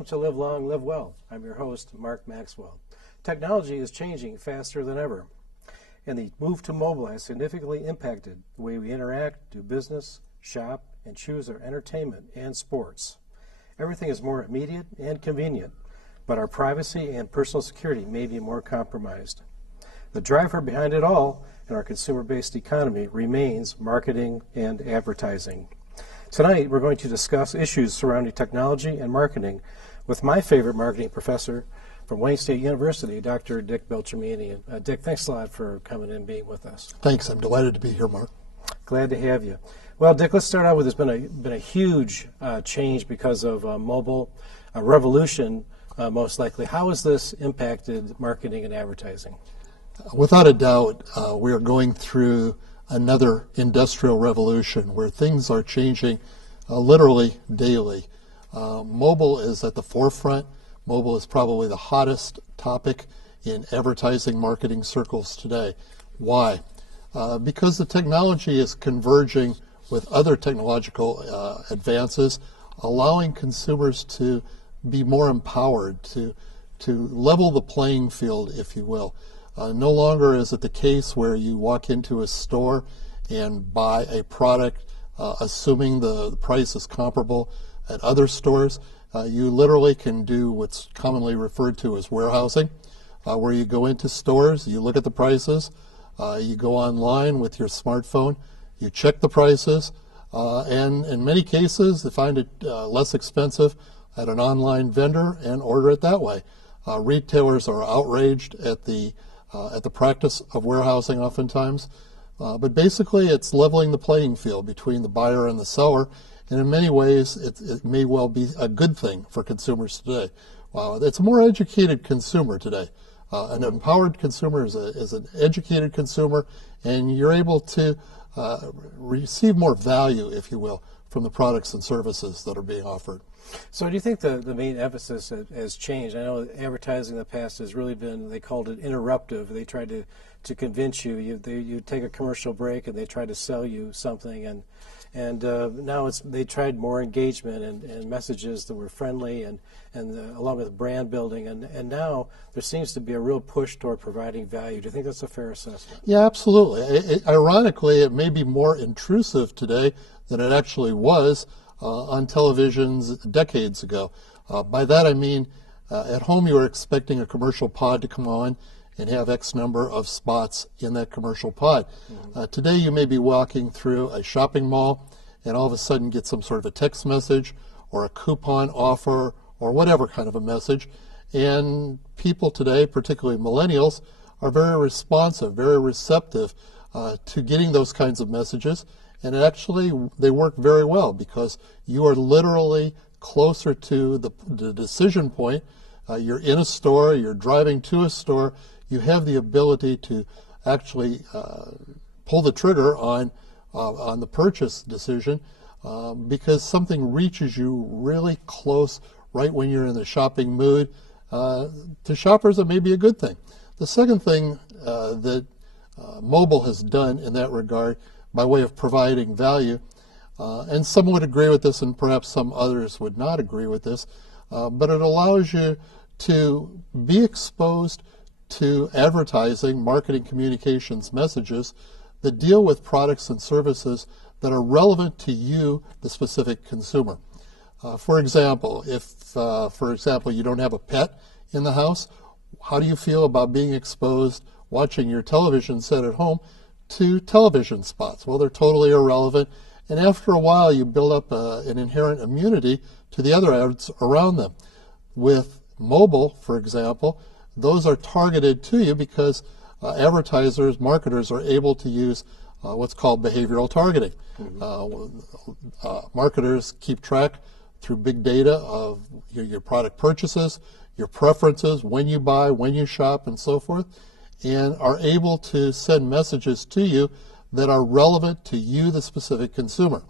Welcome to Live Long, Live Well. I'm your host, Mark Maxwell. Technology is changing faster than ever, and the move to mobile has significantly impacted the way we interact, do business, shop, and choose our entertainment and sports. Everything is more immediate and convenient, but our privacy and personal security may be more compromised. The driver behind it all in our consumer-based economy remains marketing and advertising. Tonight, we're going to discuss issues surrounding technology and marketing with my favorite marketing professor from Wayne State University, Dr. Dick Beltramini. Dick, thanks a lot for coming in and being with us. Thanks. I'm delighted to be here, Mark. Glad to have you. Well, Dick, let's start out with there's been a huge change because of mobile, a revolution, most likely. How has this impacted marketing and advertising? Without a doubt, we are going through another industrial revolution where things are changing literally daily. Mobile is at the forefront. Mobile is probably the hottest topic in advertising marketing circles today. Why? Because the technology is converging with other technological advances, allowing consumers to be more empowered, to level the playing field, if you will. No longer is it the case where you walk into a store and buy a product assuming the price is comparable at other stores. You literally can do what's commonly referred to as warehousing, where you go into stores, you look at the prices, you go online with your smartphone, you check the prices, and in many cases, they find it less expensive at an online vendor and order it that way. Retailers are outraged at the practice of warehousing oftentimes, but basically it's leveling the playing field between the buyer and the seller, and in many ways it may well be a good thing for consumers today. It's a more educated consumer today. An empowered consumer is an educated consumer, and you're able to receive more value, if you will, from the products and services that are being offered. So do you think the main emphasis has changed? I know advertising in the past has really been, they called it interruptive. They tried to convince you. You take a commercial break and they try to sell you something. And now they tried more engagement and messages that were friendly and along with brand building. And now there seems to be a real push toward providing value. Do you think that's a fair assessment? Yeah, absolutely. Ironically, it may be more intrusive today than it actually was on televisions decades ago. By that I mean at home you were expecting a commercial pod to come on and have X number of spots in that commercial pod. Today you may be walking through a shopping mall and all of a sudden get some sort of a text message or a coupon offer or whatever kind of a message. And people today, particularly millennials, are very responsive, very receptive to getting those kinds of messages. And actually, they work very well because you are literally closer to the decision point. You're in a store, you're driving to a store, you have the ability to actually pull the trigger on the purchase decision because something reaches you really close right when you're in the shopping mood. To shoppers, it may be a good thing. The second thing that mobile has done in that regard, by way of providing value, and some would agree with this and perhaps some others would not agree with this, but it allows you to be exposed to advertising, marketing, communications messages that deal with products and services that are relevant to you, the specific consumer. For example, if you don't have a pet in the house, how do you feel about being exposed, watching your television set at home, to television spots? Well, they're totally irrelevant, and after a while you build up an inherent immunity to the other ads around them. With mobile, for example, those are targeted to you because advertisers, marketers are able to use what's called behavioral targeting. Marketers keep track through big data of your product purchases, your preferences, when you buy, when you shop, and so forth, and are able to send messages to you that are relevant to you, the specific consumer.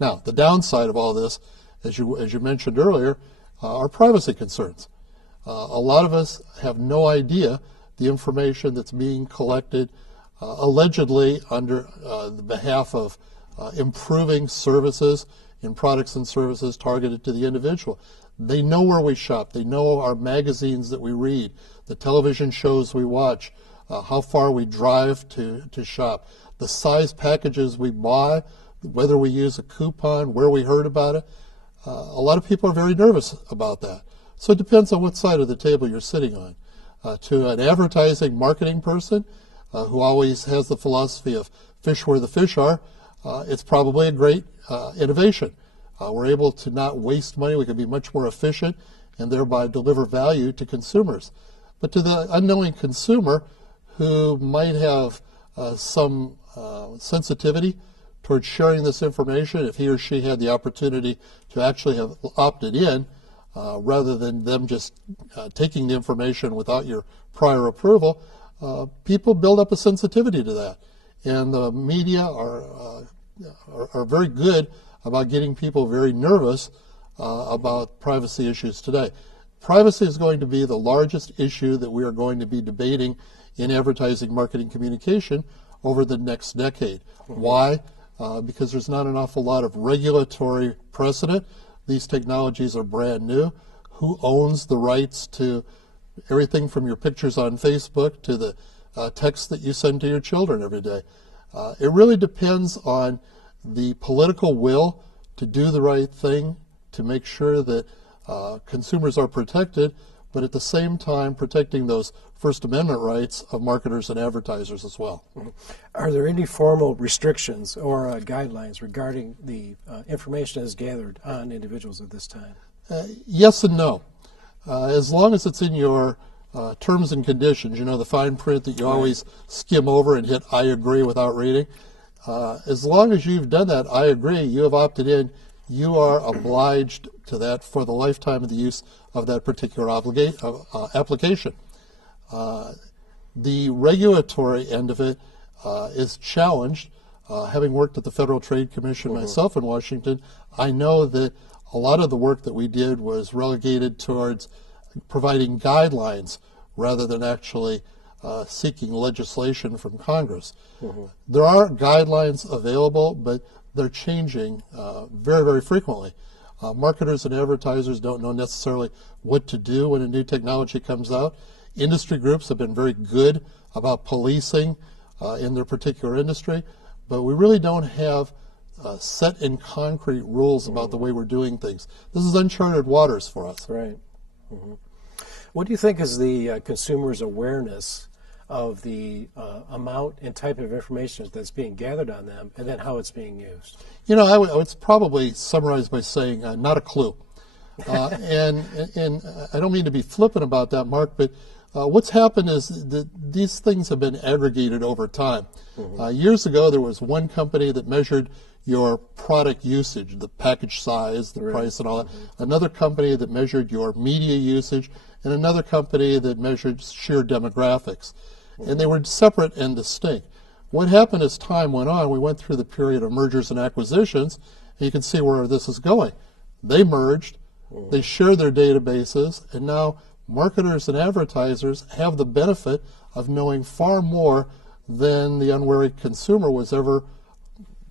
Now, the downside of all this, as you mentioned earlier, are privacy concerns. A lot of us have no idea the information that's being collected allegedly under the behalf of improving services in products and services targeted to the individual. They know where we shop. They know our magazines that we read, the television shows we watch, how far we drive to shop, the size packages we buy, whether we use a coupon, where we heard about it. A lot of people are very nervous about that. So it depends on what side of the table you're sitting on. To an advertising marketing person who always has the philosophy of fish where the fish are, it's probably a great innovation. We're able to not waste money. We can be much more efficient and thereby deliver value to consumers. But to the unknowing consumer who might have some sensitivity towards sharing this information, if he or she had the opportunity to actually have opted in, rather than them just taking the information without your prior approval, people build up a sensitivity to that. And the media are very good about getting people very nervous about privacy issues today. Privacy is going to be the largest issue that we are going to be debating in advertising, marketing, communication over the next decade. Why? Because there's not an awful lot of regulatory precedent. These technologies are brand new. Who owns the rights to everything from your pictures on Facebook to the text that you send to your children every day? It really depends on the political will to do the right thing, to make sure that consumers are protected, but at the same time protecting those First Amendment rights of marketers and advertisers as well. Are there any formal restrictions or guidelines regarding the information that is gathered on individuals at this time? Yes and no. As long as it's in your terms and conditions, the fine print that you always skim over and hit I agree without reading. As long as you've done that, I agree, you have opted in, you are obliged to that for the lifetime of the use of that particular application. The regulatory end of it is challenged. Having worked at the Federal Trade Commission myself in Washington, I know that a lot of the work that we did was relegated towards providing guidelines rather than actually seeking legislation from Congress. There are guidelines available, but they're changing very, very frequently. Marketers and advertisers don't know necessarily what to do when a new technology comes out. Industry groups have been very good about policing in their particular industry, but we really don't have set in concrete rules about the way we're doing things. This is uncharted waters for us. Right. What do you think is the consumer's awareness of the amount and type of information that's being gathered on them, and then how it's being used? I would probably summarize by saying not a clue. And I don't mean to be flippant about that, Mark, but what's happened is that these things have been aggregated over time. Years ago, there was one company that measured your product usage, the package size, the price, and all that. Another company that measured your media usage, and another company that measured sheer demographics. And they were separate and distinct. What happened as time went on, we went through the period of mergers and acquisitions, and you can see where this is going. They merged, they shared their databases, and now marketers and advertisers have the benefit of knowing far more than the unwary consumer was ever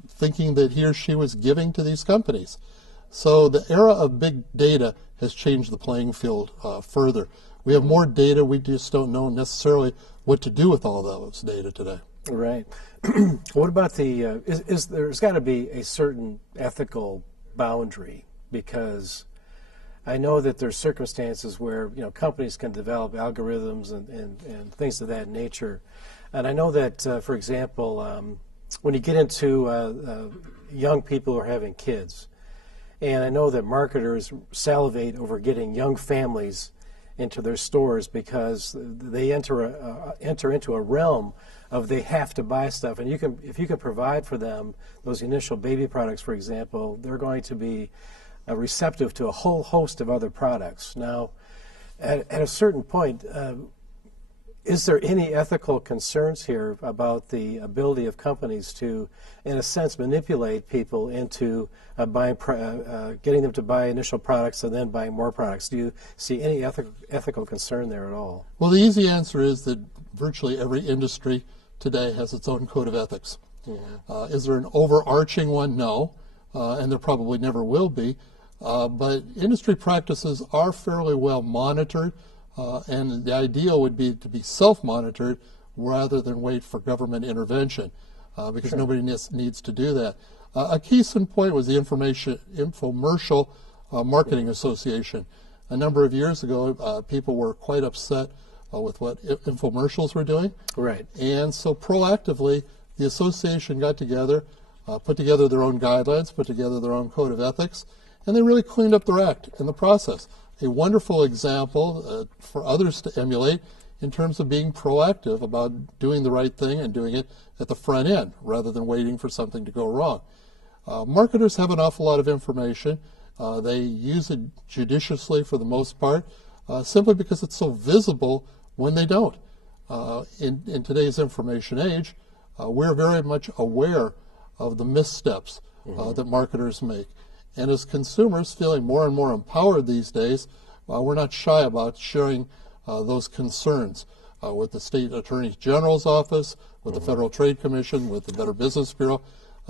thinking that he or she was giving to these companies. So the era of big data has changed the playing field further. We have more data, we just don't know necessarily what to do with all those data today. Right. What about the, there's got to be a certain ethical boundary, because I know that there's circumstances where companies can develop algorithms and things of that nature. And I know that, for example, when you get into young people who are having kids, and I know that marketers salivate over getting young families into their stores because they enter into a realm of they have to buy stuff, and if you can provide for them those initial baby products, for example, they're going to be receptive to a whole host of other products. Now, at a certain point, is there any ethical concerns here about the ability of companies to, in a sense, manipulate people into getting them to buy initial products and then buying more products? Do you see any ethical concern there at all? Well, the easy answer is that virtually every industry today has its own code of ethics. Is there an overarching one? No, and there probably never will be. But industry practices are fairly well monitored, and the ideal would be to be self-monitored rather than wait for government intervention, because Sure. nobody needs to do that. A case in point was the Infomercial Marketing Association. A number of years ago, people were quite upset with what infomercials were doing. Right. And so proactively, the association got together, put together their own guidelines, put together their own code of ethics, and they really cleaned up their act in the process. A wonderful example for others to emulate in terms of being proactive about doing the right thing and doing it at the front end rather than waiting for something to go wrong. Marketers have an awful lot of information. They use it judiciously for the most part, simply because it's so visible when they don't. In today's information age, we're very much aware of the missteps that marketers make. And as consumers feeling more and more empowered these days, we're not shy about sharing those concerns with the State Attorney General's office, with the Federal Trade Commission, with the Better Business Bureau.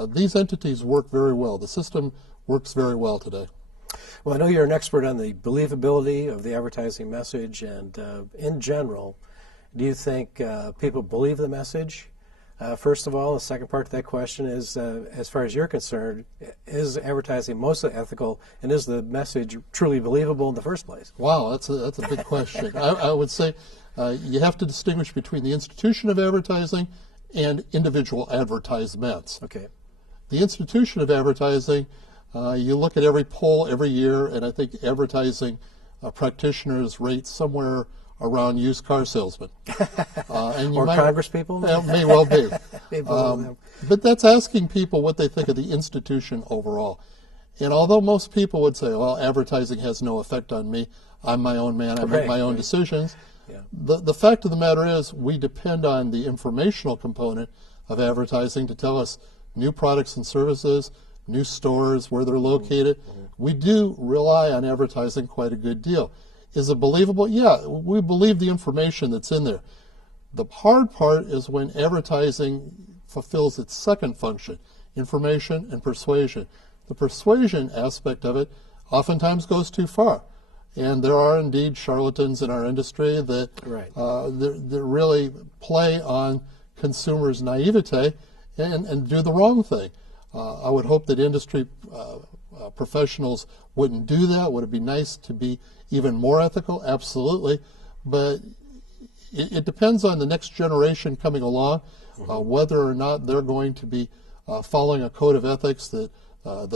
These entities work very well. The system works very well today. Well, I know you're an expert on the believability of the advertising message, and in general, do you think people believe the message? First of all, the second part to that question is, as far as you're concerned, is advertising mostly ethical, and is the message truly believable in the first place? Wow, that's a big question. I would say you have to distinguish between the institution of advertising and individual advertisements. Okay. The institution of advertising, you look at every poll every year, and I think advertising practitioners rate somewhere around used car salesmen. And Or Congress people? May well be. People, But that's asking people what they think of the institution overall. And although most people would say, well, advertising has no effect on me, I'm my own man, I make my own decisions, yeah. the fact of the matter is we depend on the informational component of advertising to tell us new products and services, new stores, where they're located. We do rely on advertising quite a good deal. Is it believable? Yeah, we believe the information that's in there. The hard part is when advertising fulfills its second function, information and persuasion. The persuasion aspect of it oftentimes goes too far. And there are indeed charlatans in our industry that, that really play on consumers' naivete and do the wrong thing. I would hope that industry professionals wouldn't do that. Would it be nice to be even more ethical? Absolutely. But it depends on the next generation coming along, whether or not they're going to be following a code of ethics that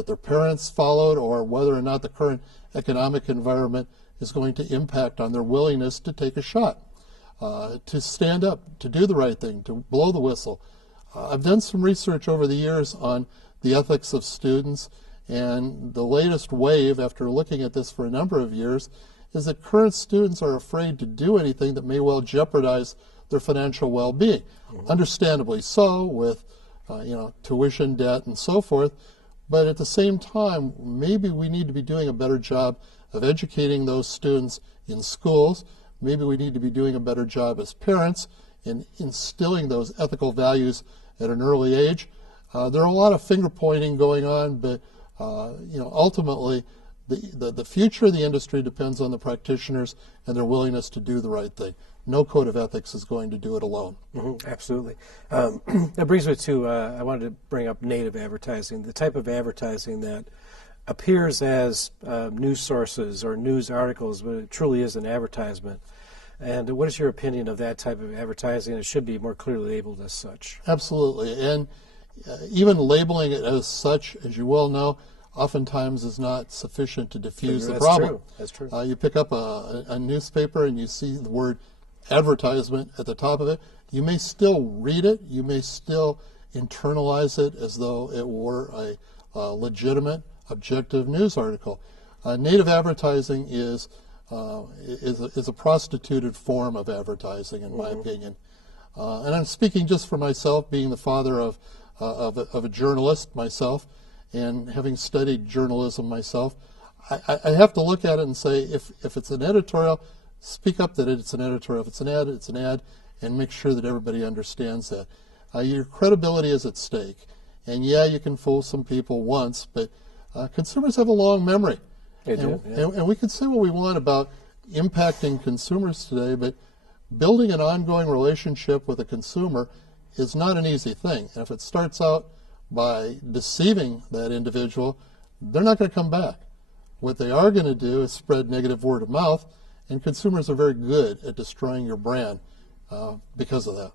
their parents followed, or whether or not the current economic environment is going to impact on their willingness to take a shot, to stand up, to do the right thing, to blow the whistle. I've done some research over the years on the ethics of students, and the latest wave, after looking at this for a number of years, is that current students are afraid to do anything that may well jeopardize their financial well-being. Understandably so, with tuition debt and so forth. But at the same time, maybe we need to be doing a better job of educating those students in schools. Maybe we need to be doing a better job as parents in instilling those ethical values at an early age. There are a lot of finger pointing going on, but ultimately, the future of the industry depends on the practitioners and their willingness to do the right thing. No code of ethics is going to do it alone. Absolutely. That brings me to, I wanted to bring up native advertising, the type of advertising that appears as news sources or news articles, but it truly is an advertisement. And what is your opinion of that type of advertising? It should be more clearly labeled as such. Absolutely. And even labeling it as such, as you well know, oftentimes is not sufficient to diffuse the problem. That's true. You pick up a newspaper and you see the word advertisement at the top of it. You may still read it. You may still internalize it as though it were a legitimate, objective news article. Native advertising is a prostituted form of advertising, in my opinion. And I'm speaking just for myself, being the father of a journalist myself, and having studied journalism myself. I have to look at it and say, if it's an editorial, speak up that it's an editorial. If it's an ad, and make sure that everybody understands that. Your credibility is at stake. And yeah, you can fool some people once, but consumers have a long memory. They do, yeah. And we can say what we want about impacting consumers today, but building an ongoing relationship with a consumer is not an easy thing. And if it starts out by deceiving that individual, they're not going to come back. What they are going to do is spread negative word of mouth, and consumers are very good at destroying your brand because of that.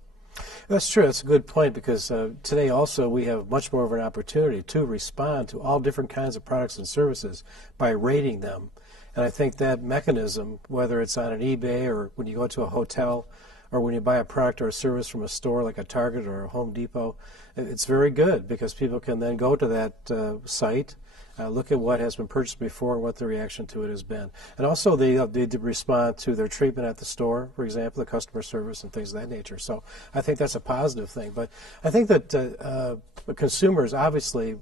That's true. That's a good point, because today also we have much more of an opportunity to respond to all different kinds of products and services by rating them. And I think that mechanism, whether it's on an eBay or when you go to a hotel or when you buy a product or a service from a store like a Target or a Home Depot, it's very good because people can then go to that site, look at what has been purchased before and what the reaction to it has been. And also they respond to their treatment at the store, for example, the customer service and things of that nature. So I think that's a positive thing. But I think that consumers, obviously,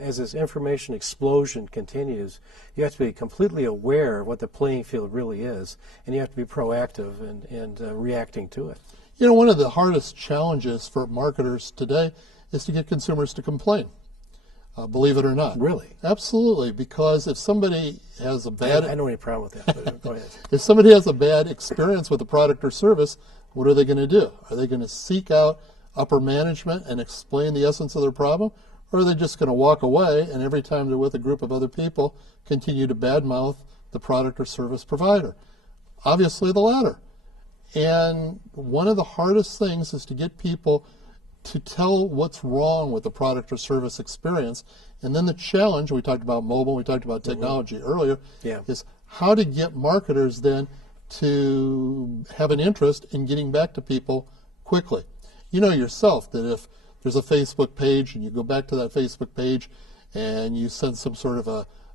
as this information explosion continues, you have to be completely aware of what the playing field really is, and you have to be proactive and reacting to it. You know, one of the hardest challenges for marketers today is to get consumers to complain. Believe it or not. Really? Absolutely, because if somebody has a bad... I don't have any problem with that, but go ahead. If somebody has a bad experience with a product or service, what are they going to do? Are they going to seek out upper management and explain the essence of their problem? Or are they just going to walk away and every time they're with a group of other people continue to badmouth the product or service provider? Obviously the latter. And one of the hardest things is to get people to tell what's wrong with the product or service experience. And then the challenge, we talked about mobile, we talked about technology earlier, is how to get marketers then to have an interest in getting back to people quickly. You know yourself that if there's a Facebook page and you go back to that Facebook page and you send some sort of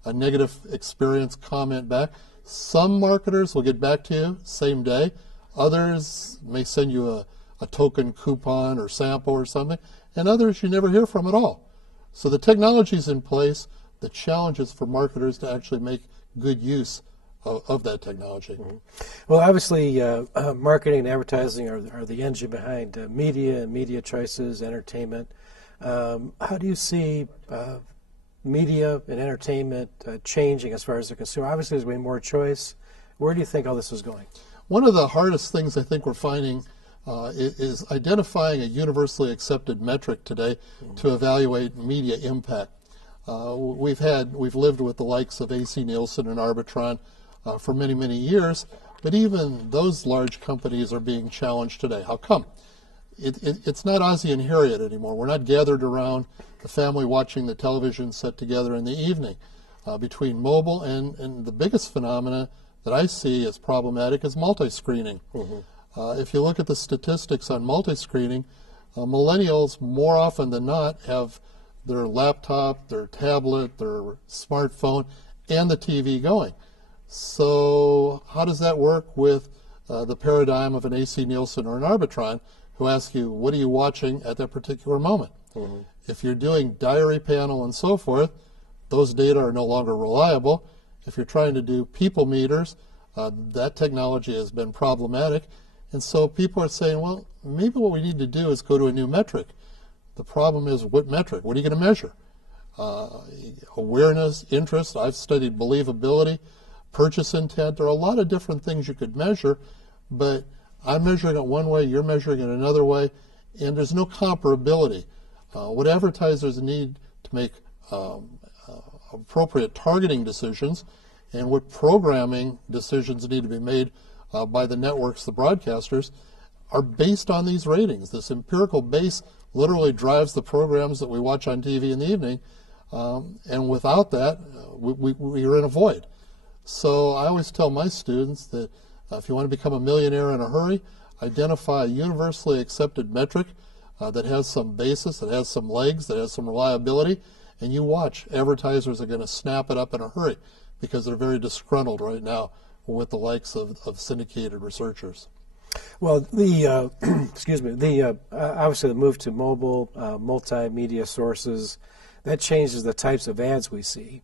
a negative experience comment back, some marketers will get back to you same day. Others may send you a token coupon or sample or something, and others you never hear from at all. So the technology's in place. The challenge is for marketers to actually make good use of that technology. Mm-hmm. Well, obviously, marketing and advertising are the engine behind media and media choices, entertainment. How do you see media and entertainment changing as far as the consumer? Obviously, there's way more choice. Where do you think all this is going? One of the hardest things I think we're finding is identifying a universally accepted metric today to evaluate media impact. We've lived with the likes of AC Nielsen and Arbitron for many, many years, but even those large companies are being challenged today. How come? It's not Ozzie and Harriet anymore. We're not gathered around the family watching the television set together in the evening. Between mobile and the biggest phenomena that I see as problematic is multi-screening. Mm-hmm. If you look at the statistics on multi-screening, millennials more often than not have their laptop, their tablet, their smartphone, and the TV going. So how does that work with the paradigm of an AC Nielsen or an Arbitron who ask you, what are you watching at that particular moment? Mm-hmm. If you're doing diary panel and so forth, those data are no longer reliable. If you're trying to do people meters, that technology has been problematic. And so people are saying, well, maybe what we need to do is go to a new metric. The problem is, what metric? What are you going to measure? Awareness, interest. I've studied believability, purchase intent. There are a lot of different things you could measure, but I'm measuring it one way, you're measuring it another way, and there's no comparability. What advertisers need to make appropriate targeting decisions and what programming decisions need to be made by the networks, the broadcasters, are based on these ratings. This empirical base literally drives the programs that we watch on TV in the evening, and without that, we are in a void. So I always tell my students that if you want to become a millionaire in a hurry, identify a universally accepted metric that has some basis, that has some legs, that has some reliability, and you watch. Advertisers are going to snap it up in a hurry because they're very disgruntled right now with the likes of syndicated researchers. Well, the excuse me, obviously the move to mobile, multimedia sources, that changes the types of ads we see.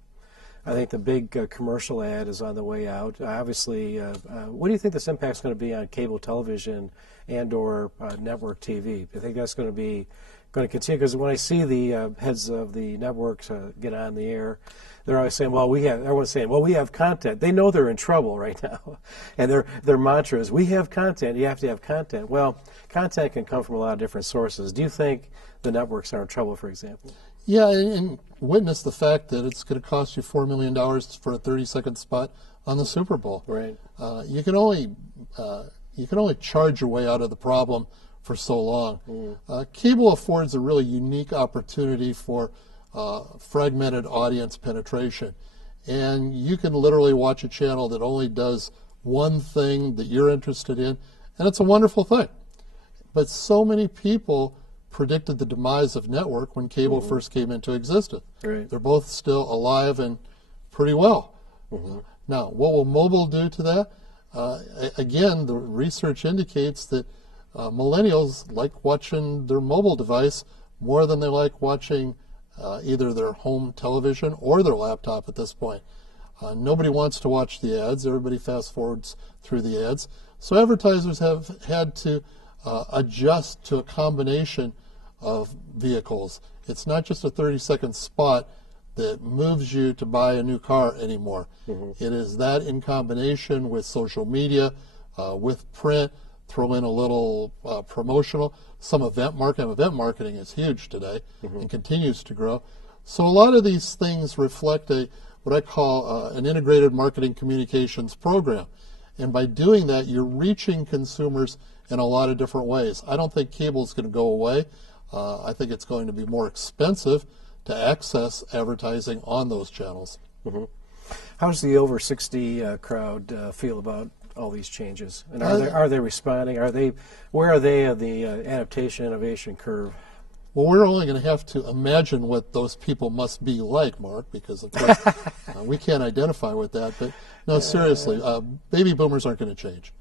I think the big commercial ad is on the way out. Obviously, what do you think this impact is going to be on cable television and/or network TV? I think that's going to continue, because when I see the heads of the networks get on the air, they're always saying, everyone's saying, we have content. They know they're in trouble right now. And their mantra is, we have content, you have to have content. Well, content can come from a lot of different sources. Do you think the networks are in trouble, for example? Yeah, and witness the fact that it's going to cost you $4 million for a 30-second spot on the Super Bowl. Right. You can only charge your way out of the problem for so long. Cable affords a really unique opportunity for fragmented audience penetration, and you can literally watch a channel that only does one thing that you're interested in, and it's a wonderful thing. But so many people predicted the demise of network when cable first came into existence. Right. They're both still alive and pretty well. Now, what will mobile do to that? Again, the research indicates that millennials like watching their mobile device more than they like watching either their home television or their laptop at this point. Nobody wants to watch the ads. Everybody fast forwards through the ads. So advertisers have had to adjust to a combination of vehicles. It's not just a 30-second spot that moves you to buy a new car anymore. It is that in combination with social media, with print, throw in a little promotional. Some event marketing. Event marketing is huge today and continues to grow. So a lot of these things reflect what I call an integrated marketing communications program. And by doing that, you're reaching consumers in a lot of different ways. I don't think cable is going to go away. I think it's going to be more expensive to access advertising on those channels. How does the over 60 crowd feel about all these changes? And are they responding? Where are they on the adaptation innovation curve? Well, we're only going to have to imagine what those people must be like, Mark, because of course we can't identify with that. But no, seriously, baby boomers aren't going to change.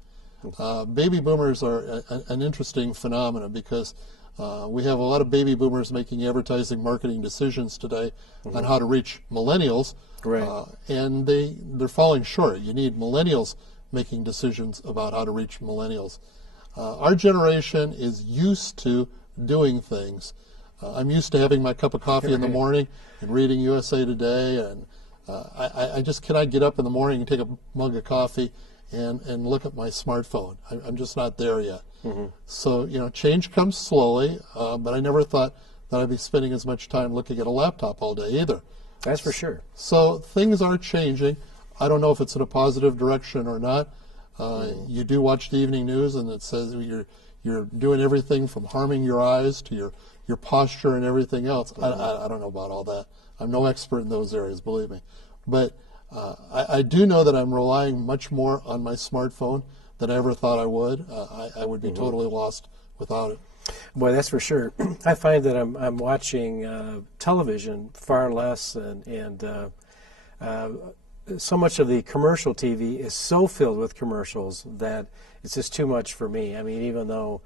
Baby boomers are an interesting phenomenon because we have a lot of baby boomers making advertising marketing decisions today on how to reach millennials, right. And they're falling short. You need millennials making decisions about how to reach millennials. Our generation is used to doing things. I'm used to having my cup of coffee in the morning and reading USA Today, and I just cannot get up in the morning and take a mug of coffee and look at my smartphone. I'm just not there yet. So, change comes slowly, but I never thought that I'd be spending as much time looking at a laptop all day either. That's for sure. So things are changing. I don't know if it's in a positive direction or not. You do watch the evening news, and it says you're doing everything from harming your eyes to your posture and everything else. I don't know about all that. I'm no expert in those areas, believe me. But I do know that I'm relying much more on my smartphone than I ever thought I would. I would be totally lost without it. Boy, that's for sure. I find that I'm watching television far less, and so much of the commercial TV is so filled with commercials that it's just too much for me. I mean, even though,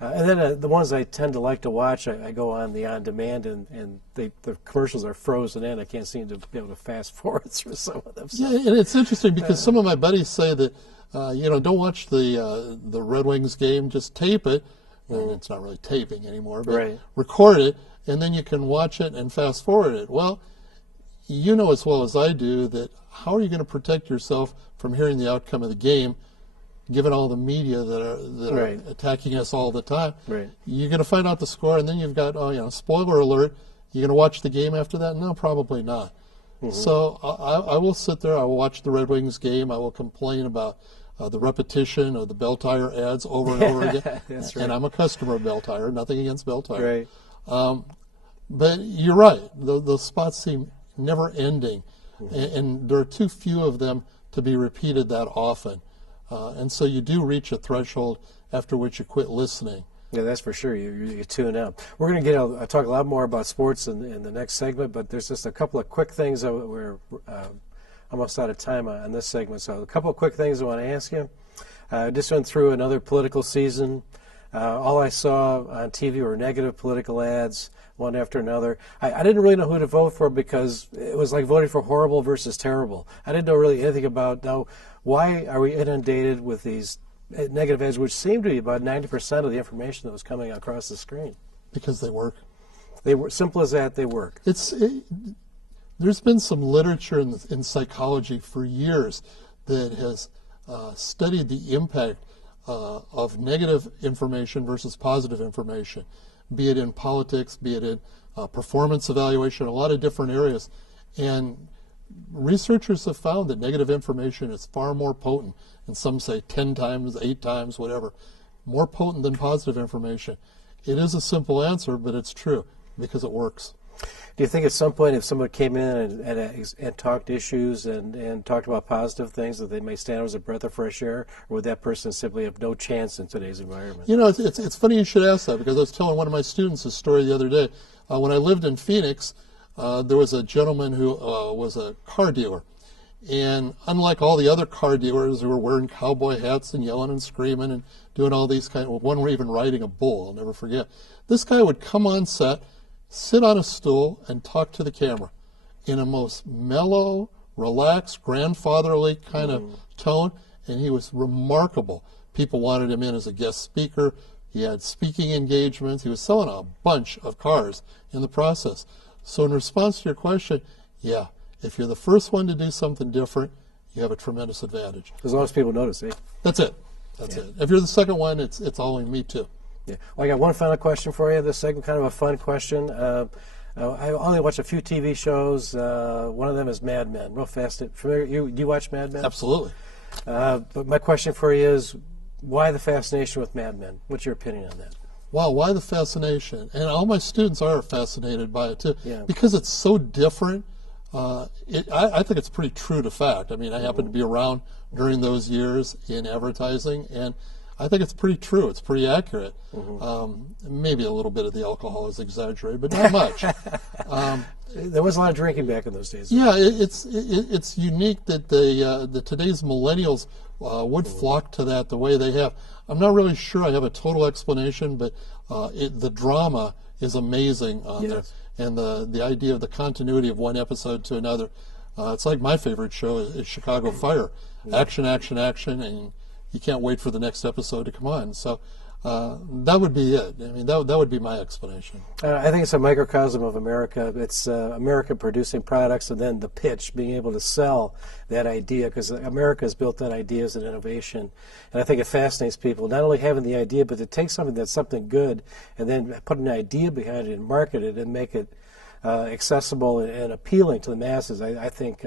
and then the ones I tend to like to watch, I go on the on-demand, and the commercials are frozen in. I can't seem to be able to fast forward through some of them. So. Yeah, and it's interesting because some of my buddies say that, don't watch the Red Wings game, just tape it. And it's not really taping anymore, but record it, and then you can watch it and fast forward it. Well, you know as well as I do that how are you going to protect yourself from hearing the outcome of the game, given all the media that are attacking us all the time? Right. You're going to find out the score, and then you've got, spoiler alert, you're going to watch the game after that? No, probably not. So I will sit there, I will watch the Red Wings game, I will complain about the repetition of the Bell Tire ads over and over again. That's right. And I'm a customer of Bell Tire, nothing against Bell Tire. Right. But you're right, the spots seem never ending, and there are too few of them to be repeated that often. And so you do reach a threshold after which you quit listening. Yeah, that's for sure. You tune out. We're going to talk a lot more about sports in the next segment, but there's just a couple of quick things that we're almost out of time on this segment. So a couple of quick things I want to ask you. Just went through another political season. All I saw on TV were negative political ads, one after another. I didn't really know who to vote for because it was like voting for horrible versus terrible. I didn't know really anything about, now, why are we inundated with these negative ads, which seemed to be about 90% of the information that was coming across the screen? Because they work. They were simple as that. They work. There's been some literature in psychology for years that has studied the impact of negative information versus positive information, be it in politics, be it in performance evaluation, a lot of different areas. And researchers have found that negative information is far more potent, and some say 10 times, 8 times, whatever, more potent than positive information. It is a simple answer, but it's true because it works. Do you think at some point if someone came in and talked issues and talked about positive things that they may stand out as a breath of fresh air, or would that person simply have no chance in today's environment? You know, it's funny you should ask that, because I was telling one of my students a story the other day. When I lived in Phoenix, there was a gentleman who was a car dealer. And unlike all the other car dealers who were wearing cowboy hats and yelling and screaming and doing all these one were even riding a bull, I'll never forget. This guy would come on set, sit on a stool, and talk to the camera in a most mellow, relaxed, grandfatherly kind of tone, and he was remarkable. People wanted him in as a guest speaker. He had speaking engagements. He was selling a bunch of cars in the process. So in response to your question, yeah, if you're the first one to do something different, you have a tremendous advantage. As long as people notice, eh? That's it. That's it. If you're the second one, it's all in me too. Yeah. Well, I got one final question for you. This segment, kind of a fun question. I only watch a few TV shows. One of them is Mad Men. Real fast. Do you watch Mad Men? Absolutely. But my question for you is, why the fascination with Mad Men? What's your opinion on that? Wow, why the fascination? And all my students are fascinated by it too, because it's so different. I think it's pretty true to fact. I mean, I happened to be around during those years in advertising, and I think it's pretty true. It's pretty accurate. Maybe a little bit of the alcohol is exaggerated, but not much. There was a lot of drinking back in those days. Yeah, it's unique that that today's millennials would flock to that the way they have. I'm not really sure I have a total explanation, but the drama is amazing on there, and the idea of the continuity of one episode to another. It's like my favorite show is Chicago Fire. Action, action, action, and you can't wait for the next episode to come on. So that would be it. I mean, that would be my explanation. I think it's a microcosm of America. It's America producing products, and then the pitch, being able to sell that idea, because America has built on ideas and innovation. And I think it fascinates people, not only having the idea, but to take something that's something good and then put an idea behind it and market it and make it accessible and appealing to the masses. I think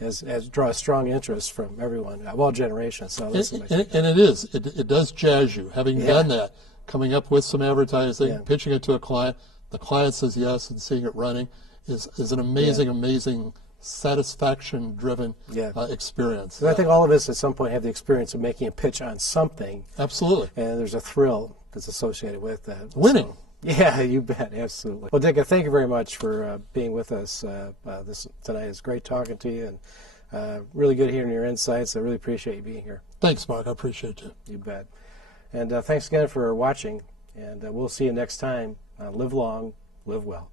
has draw strong interest from everyone of all generations. So and it does jazz you. Having done that, coming up with some advertising, pitching it to a client, the client says yes, and seeing it running is an amazing satisfaction-driven experience. So I think all of us at some point have the experience of making a pitch on something. Absolutely. And there's a thrill that's associated with that. Winning. So, yeah, you bet, absolutely. Well, Dick, thank you very much for being with us tonight. It's great talking to you, and really good hearing your insights. I really appreciate you being here. Thanks, Mark. I appreciate you. You bet. And thanks again for watching, and we'll see you next time on Live Long, Live Well.